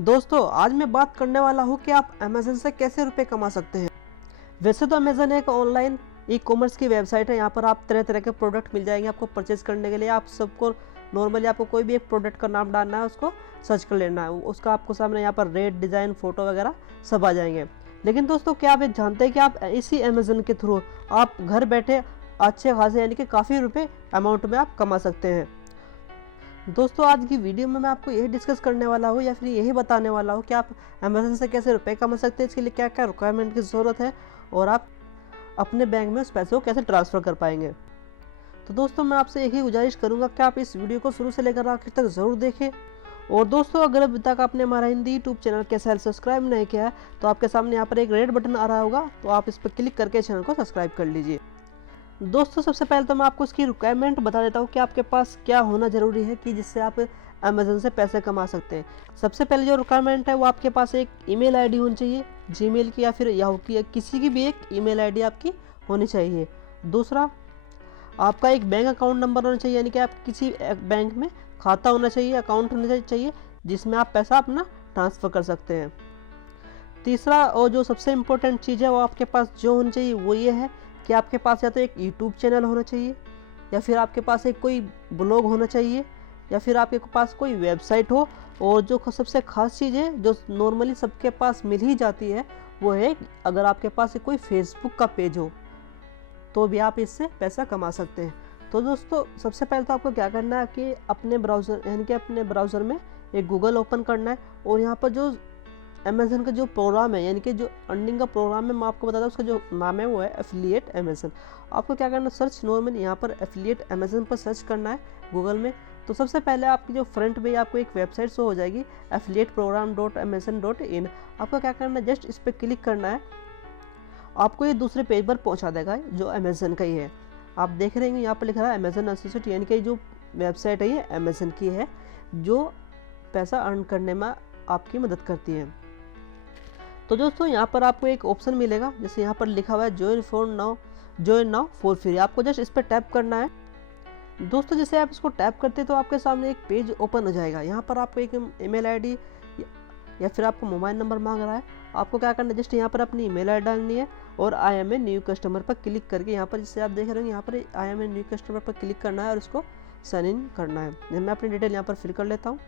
दोस्तों आज मैं बात करने वाला हूँ कि आप अमेज़न से कैसे रुपए कमा सकते हैं। वैसे तो अमेज़न एक ऑनलाइन ई कॉमर्स की वेबसाइट है। यहाँ पर आप तरह तरह के प्रोडक्ट मिल जाएंगे आपको परचेज करने के लिए। आप सबको नॉर्मली आपको कोई भी एक प्रोडक्ट का नाम डालना है, उसको सर्च कर लेना है, उसका आपको सामने यहाँ पर रेट, डिज़ाइन, फ़ोटो वगैरह सब आ जाएंगे। लेकिन दोस्तों क्या आप ये जानते हैं कि आप इसी अमेज़न के थ्रू आप घर बैठे अच्छे खासे यानी कि काफ़ी रुपये अमाउंट में आप कमा सकते हैं। दोस्तों आज की वीडियो में मैं आपको यही डिस्कस करने वाला हूँ या फिर यही बताने वाला हूँ कि आप अमेज़न से कैसे रुपए कमा सकते हैं, इसके लिए क्या क्या रिक्वायरमेंट की ज़रूरत है और आप अपने बैंक में उस पैसे को कैसे ट्रांसफ़र कर पाएंगे। तो दोस्तों मैं आपसे यही गुजारिश करूँगा कि आप इस वीडियो को शुरू से लेकर आखिर तक ज़रूर देखें। और दोस्तों अगर अभी तक आपने हमारा हिंदी यूट्यूब चैनल कैसे सब्सक्राइब नहीं किया है तो आपके सामने यहाँ पर एक रेड बटन आ रहा होगा, तो आप इस पर क्लिक करके चैनल को सब्सक्राइब कर लीजिए। दोस्तों सबसे पहले तो मैं आपको इसकी रिक्वायरमेंट बता देता हूँ कि आपके पास क्या होना ज़रूरी है कि जिससे आप अमेज़न से पैसे कमा सकते हैं। सबसे पहले जो रिक्वायरमेंट है वो आपके पास एक ईमेल आईडी होनी चाहिए, जीमेल की या फिर याहू की या किसी की भी एक ईमेल आईडी आपकी होनी चाहिए। दूसरा, आपका एक बैंक अकाउंट नंबर होना चाहिए, यानी कि आप किसी बैंक में खाता होना चाहिए, अकाउंट होना चाहिए जिसमें आप पैसा अपना ट्रांसफ़र कर सकते हैं। तीसरा और जो सबसे इम्पोर्टेंट चीज़ है वो आपके पास जो होनी चाहिए वो ये है कि आपके पास या तो एक यूट्यूब चैनल होना चाहिए, या फिर आपके पास एक कोई ब्लॉग होना चाहिए, या फिर आपके पास कोई वेबसाइट हो। और जो सबसे ख़ास चीज़ है जो नॉर्मली सबके पास मिल ही जाती है वो है अगर आपके पास कोई फेसबुक का पेज हो तो भी आप इससे पैसा कमा सकते हैं। तो दोस्तों सबसे पहले तो आपको क्या करना है कि अपने ब्राउज़र यानी कि अपने ब्राउज़र में एक गूगल ओपन करना है और यहाँ पर जो अमेज़न का जो प्रोग्राम है यानी कि जो अर्निंग का प्रोग्राम है मैं आपको बताता हूँ, उसका जो नाम है वो है एफिलिएट अमेज़न। आपको क्या करना है, सर्च नॉर्मल यहाँ पर एफिलिएट अमेज़न पर सर्च करना है गूगल में। तो सबसे पहले आपकी जो फ्रंट पे आपको एक वेबसाइट शो हो जाएगी affiliateprogram.amazon.in। आपको क्या करना है, जस्ट इस पर क्लिक करना है, आपको ये दूसरे पेज पर पहुँचा देगा जो अमेज़न का ही है। आप देख रहे हैं यहाँ पर लिखा है अमेज़न एसोसिएट, यानी कि जो वेबसाइट है ये अमेज़न की है जो पैसा अर्न करने में आपकी मदद करती है। तो दोस्तों यहाँ पर आपको एक ऑप्शन मिलेगा, जैसे यहाँ पर लिखा हुआ है ज्वाइन नाउ फॉर फ्री। आपको जस्ट इस पर टैप करना है। दोस्तों जैसे आप इसको टैप करते हैं तो आपके सामने एक पेज ओपन हो जाएगा। यहाँ पर आपको एक ईमेल आईडी या फिर आपको मोबाइल नंबर मांग रहा है। आपको क्या करना है, जस्ट यहाँ पर अपनी ईमेल आईडी डालनी है और I am a new customer पर क्लिक करके यहाँ पर जिससे आप देख रहे हो यहाँ पर I am a new customer पर क्लिक करना है और उसको साइन इन करना है। मैं अपनी डिटेल यहाँ पर फिल कर लेता हूँ।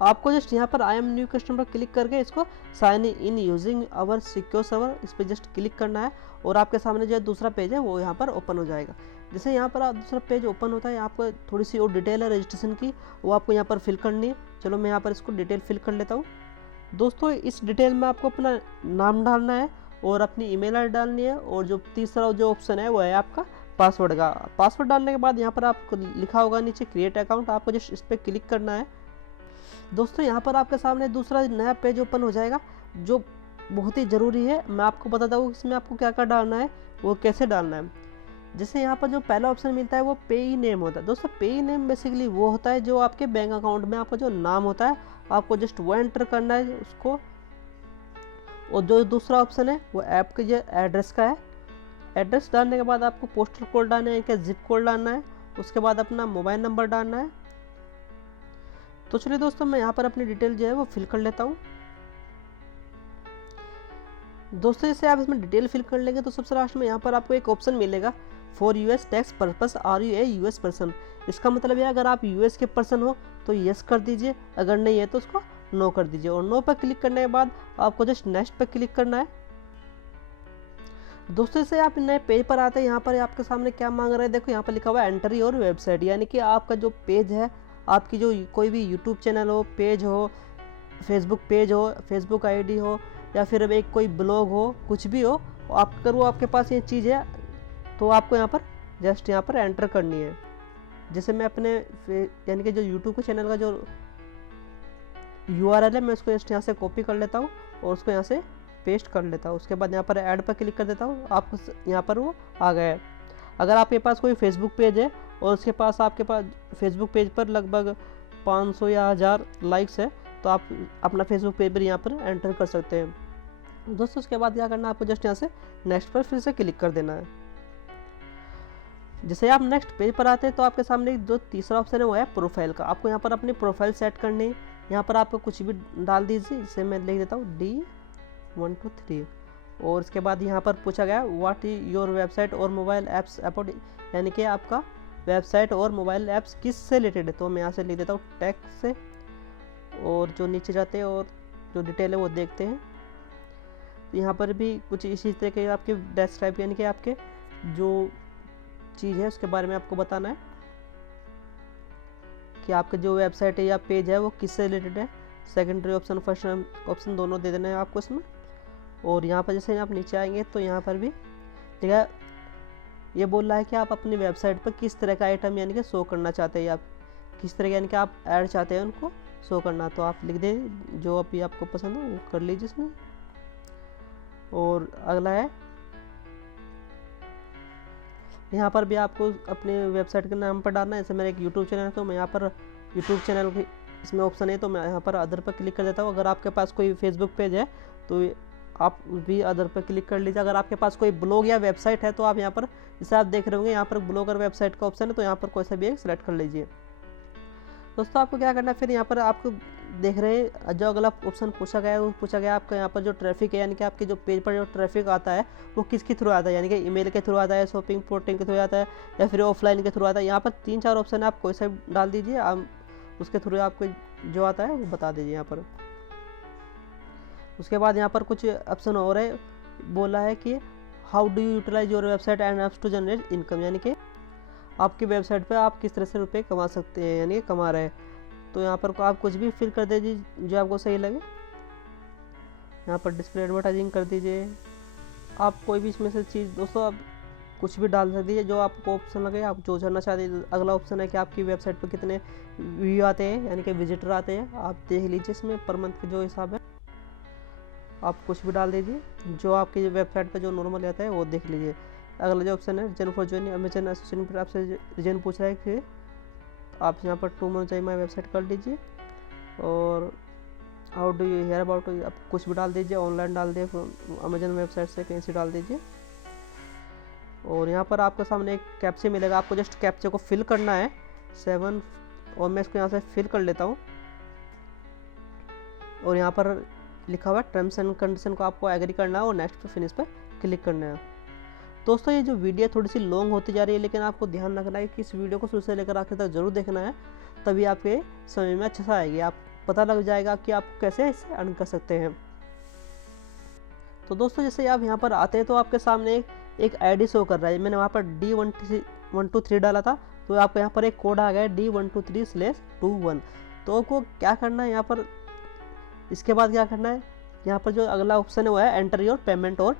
आपको जस्ट यहाँ पर आई एम न्यू कस्टमर पर क्लिक करके इसको sign in using our secure server इस पर जस्ट क्लिक करना है और आपके सामने जो दूसरा पेज है वो यहाँ पर ओपन हो जाएगा। जैसे यहाँ पर दूसरा पेज ओपन होता है, आपको थोड़ी सी और डिटेल है रजिस्ट्रेशन की, वो आपको यहाँ पर फिल करनी है। चलो मैं यहाँ पर इसको डिटेल फिल कर लेता हूँ। दोस्तों इस डिटेल में आपको अपना नाम डालना है और अपनी ईमेल आईडी डालनी है और जो तीसरा जो ऑप्शन है वो है आपका पासवर्ड का। पासवर्ड डालने के बाद यहाँ पर आपको लिखा होगा नीचे क्रिएट अकाउंट, आपको जस्ट इस पर क्लिक करना है। दोस्तों यहाँ पर आपके सामने दूसरा नया पेज ओपन हो जाएगा जो बहुत ही ज़रूरी है। मैं आपको बताता हूँ इसमें आपको क्या क्या डालना है, वो कैसे डालना है। जैसे यहाँ पर जो पहला ऑप्शन मिलता है वो पे ई नेम होता है। दोस्तों पे ई नेम बेसिकली वो होता है जो आपके बैंक अकाउंट में आपका जो नाम होता है, आपको जस्ट वो एंटर करना है उसको। और जो दूसरा ऑप्शन है वो ऐप के जो एड्रेस का है, एड्रेस डालने के बाद आपको पोस्टल कोड डालना है, क्या जिप कोड डालना है, उसके बाद अपना मोबाइल नंबर डालना है। तो चलिए दोस्तों मैं यहाँ पर अपनी डिटेल जो है वो फिल कर लेता हूँ। दोस्तों जैसे आप इसमें डिटेल फिल कर लेंगे तो सबसे लास्ट में यहाँ पर आपको एक ऑप्शन मिलेगा for US tax purpose are you a US person. इसका मतलब है अगर आप यूएस के पर्सन हो तो यस कर दीजिए, अगर नहीं है तो उसको नो कर दीजिए। और नो पर क्लिक करने के बाद आपको जस्ट नेक्स्ट पर क्लिक करना है। दोस्तों से आप नए पेज पर आते हैं, यहाँ पर आपके सामने क्या मांग रहा है, देखो यहाँ पर लिखा हुआ है एंट्री और वेबसाइट, यानी कि आपका जो पेज है, आपकी जो कोई भी यूट्यूब चैनल हो, पेज हो, फेसबुक पेज हो, फेसबुक आईडी हो, या फिर एक कोई ब्लॉग हो, कुछ भी हो, आप अगर वो आपके पास ये चीज़ है तो आपको यहाँ पर जस्ट यहाँ पर एंटर करनी है। जैसे मैं अपने यानी कि जो यूट्यूब के चैनल का जो URL है मैं उसको जस्ट यहाँ से कॉपी कर लेता हूँ और उसको यहाँ से पेस्ट कर लेता हूँ। उसके बाद यहाँ पर ऐड पर क्लिक कर देता हूँ, आपको यहाँ पर वो आ गया है। अगर आपके पास कोई फेसबुक पेज है और उसके पास आपके पास फेसबुक पेज पर लगभग 500 या 1000 लाइक्स है तो आप अपना फेसबुक पेज पर यहाँ पर एंटर कर सकते हैं। दोस्तों उसके बाद क्या करना है, आपको जस्ट यहाँ से नेक्स्ट पर फिर से क्लिक कर देना है। जैसे आप नेक्स्ट पेज पर आते हैं तो आपके सामने जो तीसरा ऑप्शन है वो है प्रोफाइल का। आपको यहाँ पर अपनी प्रोफाइल सेट करनी है, यहाँ पर आपको कुछ भी डाल दीजिए, जैसे मैं लिख देता हूँ D123। और इसके बाद यहाँ पर पूछा गया व्हाट इज योर वेबसाइट और मोबाइल ऐप्स अबाउट, यानी कि आपका वेबसाइट और मोबाइल ऐप्स किस से रिलेटेड है। तो मैं यहाँ से लिख देता हूँ टेक से, और जो नीचे जाते हैं और जो डिटेल है वो देखते हैं। तो यहाँ पर भी कुछ इसी तरह के आपके डेस्क्राइब, यानी कि आपके जो चीज़ है उसके बारे में आपको बताना है कि आपका जो वेबसाइट है या पेज है वो किससे रिलेटेड है। सेकेंडरी ऑप्शन, फर्स्ट ऑप्शन दोनों दे देना है आपको इसमें। और यहाँ पर जैसे आप नीचे आएंगे तो यहाँ पर भी ठीक है, ये बोल रहा है कि आप अपनी वेबसाइट पर किस तरह का आइटम यानी कि शो करना चाहते हैं, आप किस तरह का यानी कि आप ऐड चाहते हैं उनको शो करना। तो आप लिख दें जो अभी आपको पसंद हो वो कर लीजिए इसमें। और अगला है, यहाँ पर भी आपको अपने वेबसाइट के नाम पर डालना है। जैसे मेरा एक यूट्यूब चैनल है तो मैं यहाँ पर यूट्यूब चैनल की इसमें ऑप्शन है, तो मैं यहाँ पर अदर पर क्लिक कर देता हूँ। अगर आपके पास कोई फेसबुक पेज है तो आप भी अदर पर क्लिक कर लीजिए। अगर आपके पास कोई ब्लॉग या वेबसाइट है तो आप यहाँ पर, जैसे आप देख रहे होंगे यहाँ पर ब्लॉग और वेबसाइट का ऑप्शन है, तो यहाँ पर कोई सा भी एक सिलेक्ट कर लीजिए। दोस्तों आपको क्या करना है, फिर यहाँ पर आपको देख रहे हैं जो अगला ऑप्शन पूछा गया है, वो पूछा गया आपका यहाँ पर जो ट्रैफिक है, यानी कि आपके जो पेज पर जो ट्रैफिक आता है वो किसके थ्रू आता है, यानी कि ईमेल के थ्रू आता है, शॉपिंग पोर्टल के थ्रू आता है, या फिर ऑफलाइन के थ्रू आता है। यहाँ पर 3-4 ऑप्शन है, आप कोई सा डाल दीजिए, आप उसके थ्रू आपको जो आता है वो बता दीजिए यहाँ पर। उसके बाद यहाँ पर कुछ ऑप्शन और है, बोला है कि how do you utilize your website and apps to generate income, यानी कि आपकी वेबसाइट पे आप किस तरह से रुपए कमा सकते हैं, यानी कमा रहे हैं। तो यहाँ पर आप कुछ भी फिल कर दीजिए जो आपको सही लगे। यहाँ पर डिस्प्ले एडवर्टाइजिंग कर दीजिए, आप कोई भी इसमें से चीज़ दोस्तों आप कुछ भी डाल सकते हैं जो आपको ऑप्शन लगे, आप जो जानना चाहते हैं। अगला ऑप्शन है कि आपकी वेबसाइट पर कितने व्यू आते हैं, यानी कि विजिटर आते हैं, आप देख लीजिए इसमें पर मंथ के जो हिसाब है आप कुछ भी डाल दीजिए, जो आपकी वेबसाइट पर जो नॉर्मल आता है वो देख लीजिए। अगला जो ऑप्शन है reason for joining Amazon association पर आपसे रीजन पूछ रहा है कि आप यहाँ पर 2 मंथ चाहिए माई वेबसाइट कर दीजिए। और how do you hear about, आप कुछ भी डाल दीजिए, ऑनलाइन डाल दिए अमेजन वेबसाइट से कहीं से डाल दीजिए। और यहाँ पर आपके सामने एक कैप्चे मिलेगा, आपको जस्ट कैप्चे को फिल करना है 7, और मैं इसको यहाँ से फिल कर लेता हूँ। और यहाँ पर लिखा हुआ है टर्म्स एंड कंडीशन को आपको एग्री करना है और नेक्स्ट पे फिनिश पे क्लिक करना है। दोस्तों ये जो वीडियो थोड़ी सी लॉन्ग होती जा रही है, लेकिन आपको ध्यान रखना है कि इस वीडियो को शुरू से लेकर आखिर तक जरूर देखना है, तभी आपके समझ में अच्छा सा आएगी, आप पता लग जाएगा कि आप कैसे इससे अर्न कर सकते हैं। तो दोस्तों जैसे आप यहाँ पर आते हैं तो आपके सामने एक ID शो कर रहा है। मैंने वहाँ पर D123 डाला था, तो आपको यहाँ पर एक कोड आ गया D123/21। तो आपको क्या करना है यहाँ पर, इसके बाद क्या करना है, यहाँ पर जो अगला ऑप्शन है वो है एंटर योर पेमेंट और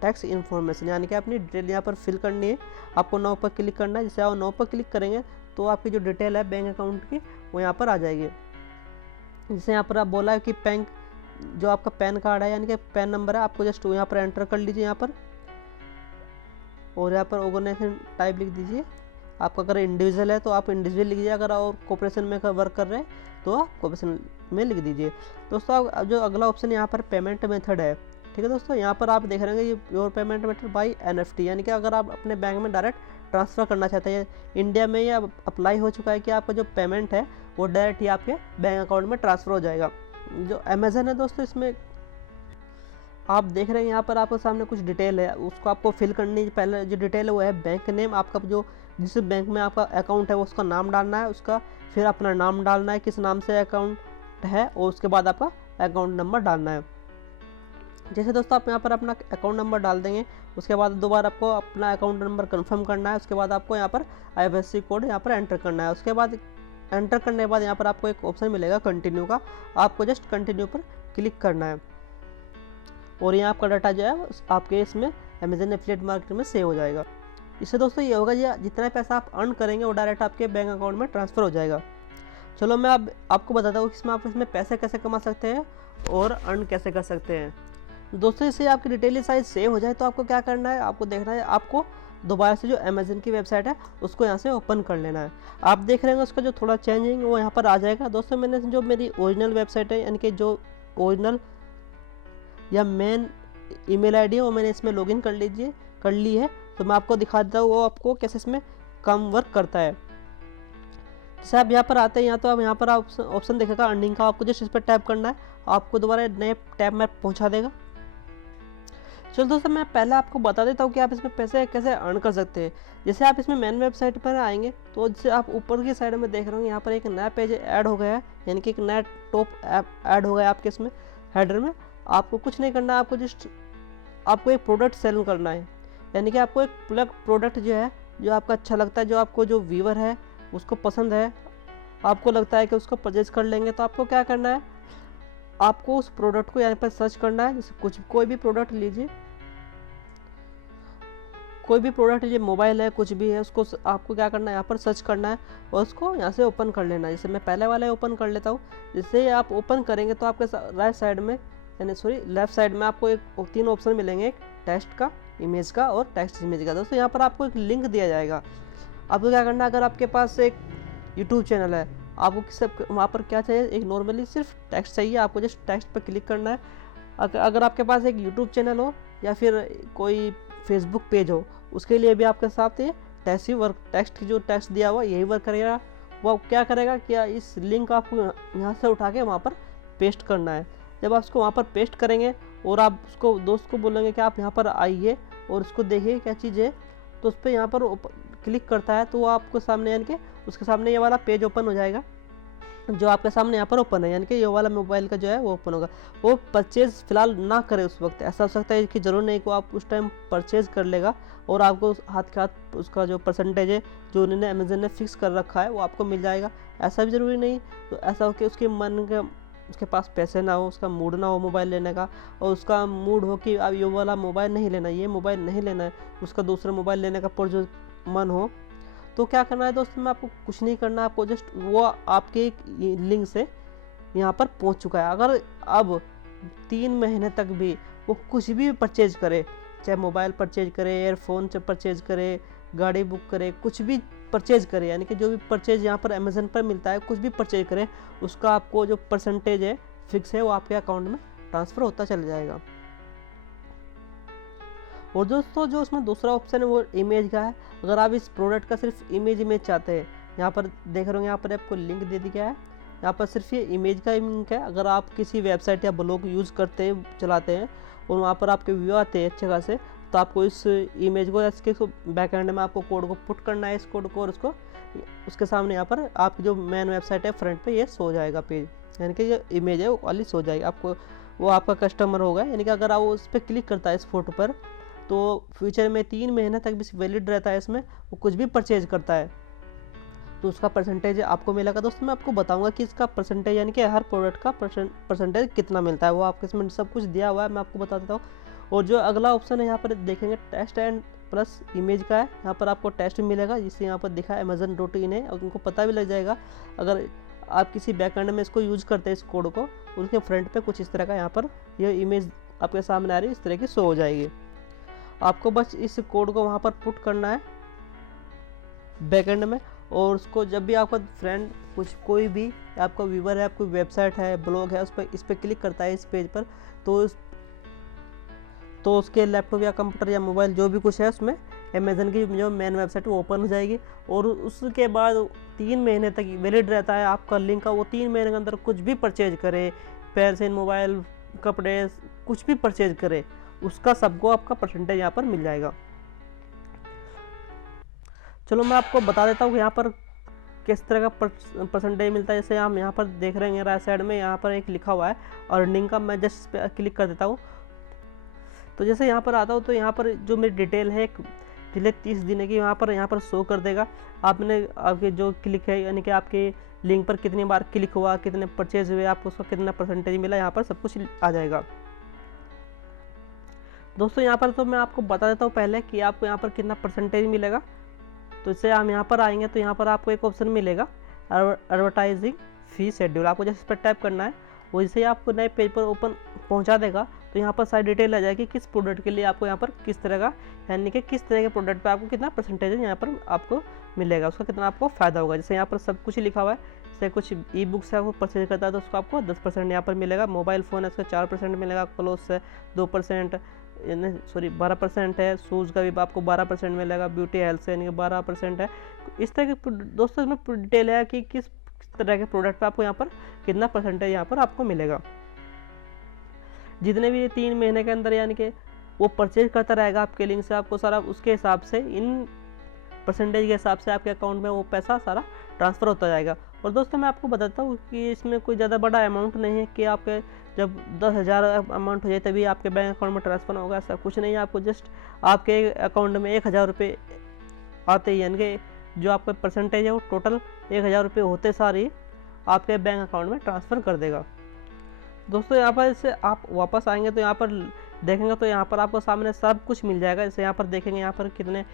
टैक्स इन्फॉर्मेशन, यानी कि अपनी डिटेल यहाँ पर फिल करनी है। आपको 9 पर क्लिक करना है। जैसे आप 9 पर क्लिक करेंगे तो आपकी जो डिटेल है बैंक अकाउंट की वो यहाँ पर आ जाएगी। जैसे यहाँ पर आप बोला है कि बैंक जो आपका पैन कार्ड है, यानी कि पैन नंबर है, आपको जस्ट यहाँ पर एंटर कर लीजिए यहाँ पर। और यहाँ पर ऑर्गेनाइजेशन टाइप लिख दीजिए। आपका अगर इंडिविजुअल है तो आप इंडिविजुअल लिखिए, अगर और कॉर्पोरेशन में वर्क कर रहे हैं तो आप कॉर्पोरेशन में लिख दीजिए। दोस्तों जो अगला ऑप्शन यहाँ पर पेमेंट मेथड है, ठीक है दोस्तों, यहाँ पर आप देख रहे हैं ये your payment method by NFT, यानी कि अगर आप अपने बैंक में डायरेक्ट ट्रांसफ़र करना चाहते हैं, इंडिया में ये अप्लाई हो चुका है कि आपका जो पेमेंट है वो डायरेक्ट ही आपके बैंक अकाउंट में ट्रांसफ़र हो जाएगा। जो अमेज़न है दोस्तों, इसमें आप देख रहे हैं यहाँ पर आपके सामने कुछ डिटेल है, उसको आपको फिल करनी। पहले जो डिटेल है वो है बैंक नेम, आपका जो जिस बैंक में आपका अकाउंट है उसका नाम डालना है, उसका फिर अपना नाम डालना है किस नाम से अकाउंट है, और उसके बाद आपका अकाउंट नंबर डालना है। जैसे दोस्तों आप यहाँ पर अपना अकाउंट नंबर डाल देंगे, उसके बाद दोबारा आपको अपना अकाउंट नंबर कंफर्म करना है। उसके बाद आपको यहाँ पर IFSC कोड यहाँ पर एंटर करना है। उसके बाद एंटर करने के बाद यहाँ पर आपको एक ऑप्शन मिलेगा कंटिन्यू का, आपको जस्ट कंटिन्यू पर क्लिक करना है और यहाँ आपका डाटा जो है आपके इसमें अमेजन एफिलिएट मार्केटिंग में सेव हो जाएगा। इससे दोस्तों ये होगा जी जितना पैसा आप अर्न करेंगे वो डायरेक्ट आपके बैंक अकाउंट में ट्रांसफ़र हो जाएगा। चलो मैं अब आपको बताता हूँ कि इसमें पैसे कैसे कमा सकते हैं और अर्न कैसे कर सकते हैं। दोस्तों इससे आपकी डिटेल साइज सेव हो जाए तो आपको क्या करना है, आपको देखना है, आपको दोबारा से जो अमेजन की वेबसाइट है उसको यहाँ से ओपन कर लेना है। आप देख रहे हैं उसका जो थोड़ा चेंजिंग वो यहाँ पर आ जाएगा। दोस्तों मैंने जो मेरी ओरिजिनल वेबसाइट है, यानी कि जो ओरिजिनल या मेन ईमेल आईडी है वो मैंने इसमें लॉगिन कर ली है। तो मैं आपको दिखा देता हूँ वो आपको कैसे इसमें कम वर्क करता है। जैसे आप यहाँ पर आते हैं, यहाँ तो आप यहाँ पर ऑप्शन देखेगा अर्निंग का, आपको जस्ट इस पर टैप करना है, आपको दोबारा नए टैब में पहुँचा देगा। चलो दोस्तों, मैं पहले आपको बता देता हूँ कि आप इसमें पैसे कैसे अर्न कर सकते हैं। जैसे आप इसमें मेन वेबसाइट पर आएंगे तो जैसे आप ऊपर की साइड में देख रहे हो, यहाँ पर एक नया पेज ऐड हो गया है, यानी कि एक नया टॉप ऐप ऐड हो गया है आपके इसमें हेडर में। आपको कुछ नहीं करना है, आपको जस्ट आपको एक प्रोडक्ट सेल करना है, यानी कि आपको एक प्रोडक्ट जो है, जो आपका अच्छा लगता है, जो आपको जो व्यूअर है उसको पसंद है, आपको लगता है कि उसको परचेज कर लेंगे, तो आपको क्या करना है, आपको उस प्रोडक्ट को यहाँ पर सर्च करना है। जैसे कोई भी प्रोडक्ट लीजिए, कोई भी प्रोडक्ट लीजिए, मोबाइल है, कुछ भी है, उसको आपको क्या करना है, यहाँ पर सर्च करना है और उसको यहाँ से ओपन कर लेना है। जैसे मैं पहले वाला ओपन कर लेता हूँ। जैसे आप ओपन करेंगे तो आपके राइट साइड में, यानी लेफ्ट साइड में आपको एक 3 ऑप्शन मिलेंगे, एक टेक्स्ट का, इमेज का और टेक्स्ट इमेज का। दोस्तों यहाँ पर आपको एक लिंक दिया जाएगा। आपको क्या करना है, अगर आपके पास एक यूट्यूब चैनल है, आपको सब वहाँ पर क्या चाहिए, एक नॉर्मली सिर्फ टेक्स्ट चाहिए, आपको जस्ट टेक्स्ट पर क्लिक करना है। अगर आपके पास एक यूट्यूब चैनल हो या फिर कोई फेसबुक पेज हो, उसके लिए भी आपके साथ ये टेक्स्ट जो टेक्स्ट दिया हुआ यही वर्क करेगा। वो क्या करेगा, क्या इस लिंक आपको यहाँ से उठा के वहाँ पर पेस्ट करना है। जब आप उसको वहाँ पर पेस्ट करेंगे और आप उसको दोस्त को बोलेंगे कि आप यहाँ पर आइए और उसको देखिए क्या चीज़ है, तो उस पर यहाँ पर क्लिक करता है तो वो आपको सामने, यानी कि उसके सामने ये वाला पेज ओपन हो जाएगा जो आपके सामने यहाँ पर ओपन है, यानी कि ये वाला मोबाइल का जो है वो ओपन होगा। वो परचेज फिलहाल ना करे उस वक्त, ऐसा हो सकता है कि ज़रूर नहीं को आप उस टाइम परचेज कर लेगा और आपको हाथ के हाथ उसका जो परसेंटेज है जो उन्होंने अमेजन ने फिक्स कर रखा है वो आपको मिल जाएगा। ऐसा भी ज़रूरी नहीं, तो ऐसा हो कि उसके पास पैसे ना हो, उसका मूड ना हो मोबाइल लेने का, और उसका मूड हो कि अब ये वाला मोबाइल नहीं लेना, ये मोबाइल नहीं लेना है, उसका दूसरा मोबाइल लेने का जो मन हो, तो क्या करना है दोस्तों, मैं आपको कुछ नहीं करना, आपको जस्ट वो आपके एक लिंक से यहाँ पर पहुँच चुका है। अगर अब 3 महीने तक भी वो कुछ भी परचेज करे, चाहे मोबाइल परचेज करे, एयरफोन से परचेज करे, गाड़ी बुक करे, कुछ भी परचेज करे, यानी कि जो भी परचेज यहाँ पर अमेजन पर मिलता है, कुछ भी परचेज करे, उसका आपको जो परसेंटेज है फिक्स है वो आपके अकाउंट में ट्रांसफ़र होता चला जाएगा। और दोस्तों जो उसमें दूसरा ऑप्शन है वो इमेज का है। अगर आप इस प्रोडक्ट का सिर्फ इमेज चाहते हैं, यहाँ पर देख रहे होंगे, यहाँ पर आपको लिंक दे दिया है, यहाँ पर सिर्फ ये इमेज का लिंक है। अगर आप किसी वेबसाइट या ब्लॉग यूज़ करते हैं, चलाते हैं और वहाँ पर आपके व्यू आते हैं अच्छे खासे, तो आपको इस इमेज को, इसके बैक एंड में आपको कोड को पुट करना है, इस कोड को, और उसके सामने यहाँ पर आपकी जो मेन वेबसाइट है फ्रंट पे ये शो जाएगा पेज, यानी कि ये इमेज है वो वाली शो जाएगी आपको, वो आपका कस्टमर होगा। यानी कि अगर आप उस पर क्लिक करता है इस फोटो पर, तो फ्यूचर में 3 महीने तक भी वैलिड रहता है इसमें, वो कुछ भी परचेज करता है तो उसका परसेंटेज आपको मिलेगा। दोस्तों मैं आपको बताऊंगा कि इसका परसेंटेज, यानी कि हर प्रोडक्ट का परसेंटेज कितना मिलता है, वो आपके इसमें सब कुछ दिया हुआ है, मैं आपको बता देता हूँ। और जो अगला ऑप्शन है यहाँ पर देखेंगे, टेक्स्ट एंड प्लस इमेज का है, यहाँ पर आपको टेक्स्ट मिलेगा, जिससे यहाँ पर दिखा है amazon.in है, और उनको पता भी लग जाएगा अगर आप किसी बैकएंड में इसको यूज़ करते हैं इस कोड को, उसके फ्रंट पे कुछ इस तरह का यहाँ पर यह इमेज आपके सामने आ रही है, इस तरह की शो हो जाएगी। आपको बस इस कोड को वहाँ पर पुट करना है बैकएंड में, और उसको जब भी आपका फ्रेंड कोई भी आपका व्यूवर है, आपकी वेबसाइट है, ब्लॉग है, इस पर क्लिक करता है इस पेज पर, तो उसके लैपटॉप या कंप्यूटर या मोबाइल जो भी कुछ है उसमें अमेज़न की जो मेन वेबसाइट वो ओपन हो जाएगी। और उसके बाद 3 महीने तक वैलिड रहता है आपका लिंक का। वो 3 महीने के अंदर कुछ भी परचेज करे, पेंसिल, मोबाइल, कपड़े, कुछ भी परचेज करे, उसका सबको आपका परसेंटेज यहाँ पर मिल जाएगा। चलो मैं आपको बता देता हूँ कि यहाँ पर किस तरह का परसेंटेज मिलता है। जैसे हम यहाँ पर देख रहे हैं राइट साइड में, यहाँ पर एक लिखा हुआ है अर्निंग का, मैं जस्ट पे क्लिक कर देता हूँ। तो जैसे यहाँ पर आता हूँ तो यहाँ पर जो मेरी डिटेल है पिछले 30 दिन की यहाँ पर शो कर देगा। आपके जो क्लिक है, यानी कि आपके लिंक पर कितनी बार क्लिक हुआ, कितने परचेज हुए, आपको उसका कितना परसेंटेज मिला, यहाँ पर सब कुछ आ जाएगा। दोस्तों यहाँ पर तो मैं आपको बता देता हूँ पहले कि आपको यहाँ पर कितना परसेंटेज मिलेगा। तो इससे हम यहाँ पर आएंगे तो यहाँ पर आपको एक ऑप्शन मिलेगा एडवर्टाइजिंग फी शेड्यूल, आपको जैसे इस पर टाइप करना है, वैसे ही आपको नए पेज पर ओपन पहुँचा देगा। तो यहाँ पर सारी डिटेल आ जाएगी किस प्रोडक्ट के लिए आपको यहाँ पर किस तरह का, यानी कि किस तरह के प्रोडक्ट पे आपको कितना परसेंटेज यहाँ पर आपको मिलेगा, उसका कितना आपको फ़ायदा होगा। जैसे यहाँ पर सब कुछ लिखा हुआ है, जैसे कुछ ई बुक से आपको परचेज करता है तो उसको आपको 10% यहाँ पर मिलेगा, मोबाइल फ़ोन है उसका 4% मिलेगा, क्लोथ से 2%, सॉरी 12% है, शूज़ का भी आपको 12% मिलेगा, ब्यूटी हेल्थ से यानी कि 12% है। इस तरह के दोस्तों इसमें डिटेल है कि किस तरह के प्रोडक्ट पे आपको यहाँ पर कितना परसेंटेज यहाँ पर आपको मिलेगा। जितने भी 3 महीने के अंदर यानी कि वो परचेज करता रहेगा आपके लिंक से, आपको सारा उसके हिसाब से इन परसेंटेज के हिसाब से आपके अकाउंट में वो पैसा सारा ट्रांसफ़र होता जाएगा। और दोस्तों मैं आपको बताता हूँ कि इसमें कोई ज़्यादा बड़ा अमाउंट नहीं है कि आपके जब 10,000 अमाउंट हो जाए तभी आपके बैंक अकाउंट में ट्रांसफ़र होगा, ऐसा कुछ नहीं है। आपको जस्ट आपके अकाउंट में 1,000 रुपये आते ही यानी कि जो आपका परसेंटेज है वो टोटल 1,000 रुपये होते सारी आपके बैंक अकाउंट में ट्रांसफ़र कर देगा। दोस्तों यहाँ पर इससे आप वापस आएंगे तो यहाँ पर देखेंगे तो यहाँ पर आपको सामने सब कुछ मिल जाएगा। जैसे यहाँ पर देखेंगे यहाँ पर कितने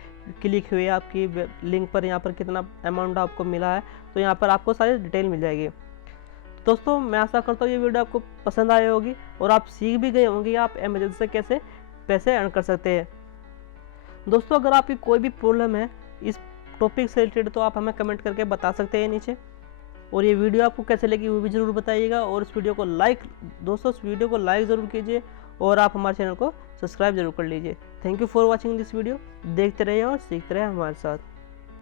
क्लिक हुए आपकी लिंक पर, यहाँ पर कितना अमाउंट आपको मिला है, तो यहाँ पर आपको सारी डिटेल मिल जाएगी। दोस्तों मैं आशा करता हूँ ये वीडियो आपको पसंद आई होगी और आप सीख भी गए होंगे आप अमेज़न से कैसे पैसे अर्न कर सकते हैं। दोस्तों अगर आपकी कोई भी प्रॉब्लम है इस टॉपिक से रिलेटेड तो आप हमें कमेंट करके बता सकते हैं नीचे। और ये वीडियो आपको कैसे लगी वो भी ज़रूर बताइएगा। और इस वीडियो को लाइक ज़रूर कीजिए और आप हमारे चैनल को सब्सक्राइब जरूर कर लीजिए। Thank you for watching this video. देखते रहिए और सीखते रहिए हमारे साथ।